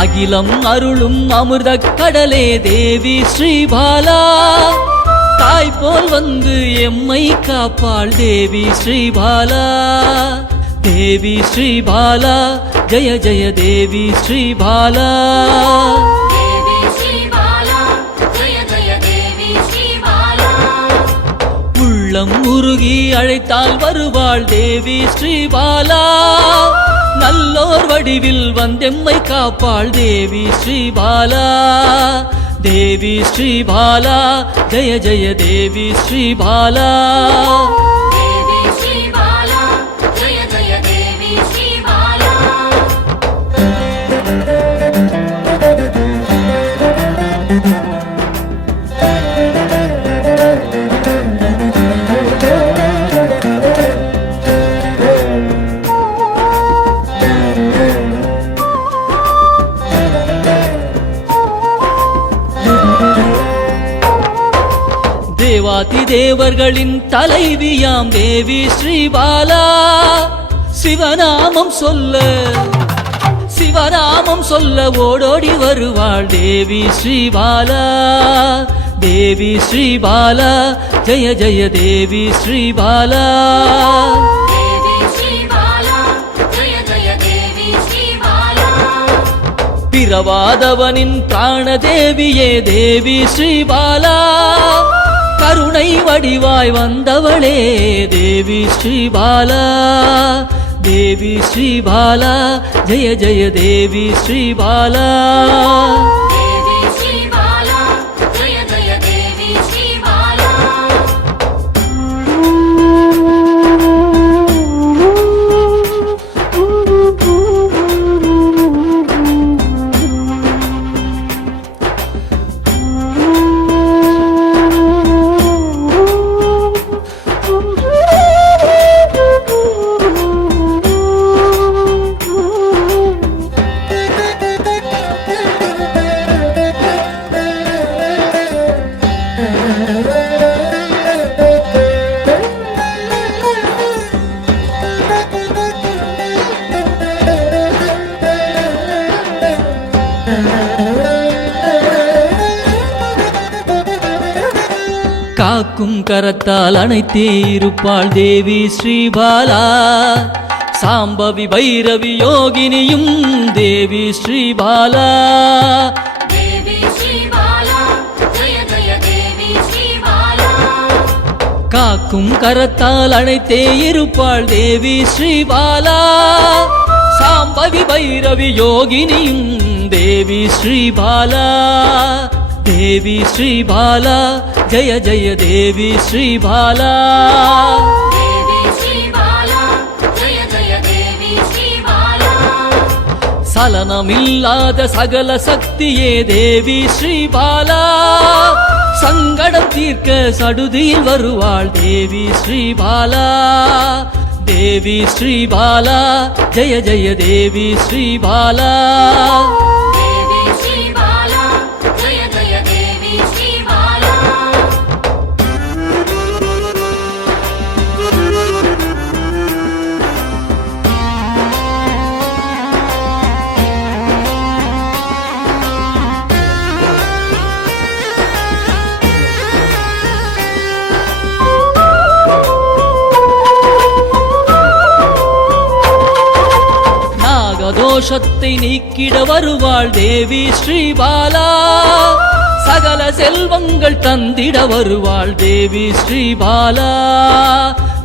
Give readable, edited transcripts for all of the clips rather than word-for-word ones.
அகிலம் அருளும் அமிர்த கடலே தேவி ஸ்ரீபாலா, தாய் போல் வந்து எம்மை காப்பாள் தேவி ஸ்ரீபாலா. தேவி ஸ்ரீபாலா ஜய ஜய தேவி ஸ்ரீபாலா. உள்ளம் உருகி அழைத்தால் வருவாள் தேவி ஸ்ரீபாலா. நல்லோர் வடிவில் வந்தெம்மை காப்பாள் தேவி ஸ்ரீபாலா. தேவி ஸ்ரீபாலா ஜய ஜய தேவி ஸ்ரீபாலா. தேவாதி தேவர்களின் தலைவியாம் தேவி ஸ்ரீபாலா. சிவநாமம் சொல்ல ஓடோடி வருவாள் தேவி ஸ்ரீபாலா. தேவி ஸ்ரீபாலா ஜய ஜய தேவி ஸ்ரீபாலா. பிறவாதவனின் பிராணதேவியே தேவி ஸ்ரீபாலா. கருணை வடிவாய் வந்தவளே தேவி ஸ்ரீபாலா. தேவி ஸ்ரீபாலா ஜய ஜய தேவி ஸ்ரீபாலா. காக்கும் கரத்தால் அணைத்தே இருப்பாள் தேவி ஸ்ரீபாலா. சாம்பவி பைரவி யோகினியும் தேவி ஸ்ரீபாலா. காக்கும் கரத்தால் அணைத்தே இருப்பாள் தேவி ஸ்ரீபாலா. சாம்பவி பைரவி யோகினியும் தேவி ஸ்ரீபாலா. தேவி ஸ்ரீபாலா ஜய ஜய தேவி ஸ்ரீபாலா. சலனமில்லாத சகல சக்தியே தேவி ஸ்ரீபாலா. சங்கடம் தீர்க்க சடுதியில் வருவாள் தேவி ஸ்ரீபாலா. தேவி ஸ்ரீபாலா ஜய ஜய தேவி ஸ்ரீபாலா. தோஷத்தை நீக்கிட வருவாள் தேவி ஸ்ரீபாலா. சகல செல்வங்கள் தந்திட வருவாள் தேவி ஸ்ரீபாலா.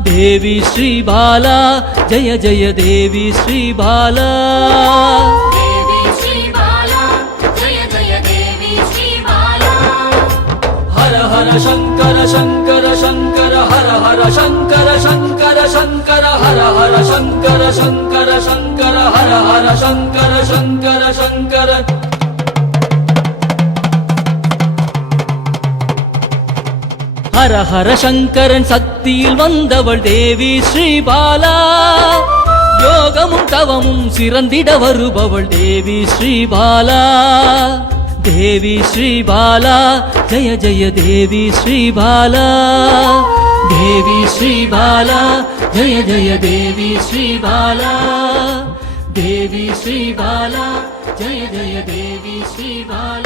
தேவி ஸ்ரீபாலா ஜய ஜய தேவி ஸ்ரீபாலா. ஹர ஹர சங்கர சங்கர சங்கர ஹர ஹர शंकर शंकर शंकर हर हर शंकर शंकर शंकर हर हर शंकर शंकर शंकर हर हर शंकरन சக்தியில் வந்தவள் தேவி ஸ்ரீபாலா யோகமும் தவமும் சிறந்திட வருபவள் தேவி ஸ்ரீபாலா தேவி ஸ்ரீபாலா ஜய ஜய தேவி ஸ்ரீபாலா தேவி ஸ்ரீபாலா ஜய ஜய தேவி ஸ்ரீபாலா தேவி ஸ்ரீபாலா ஜய ஜய தேவி ஸ்ரீபாலா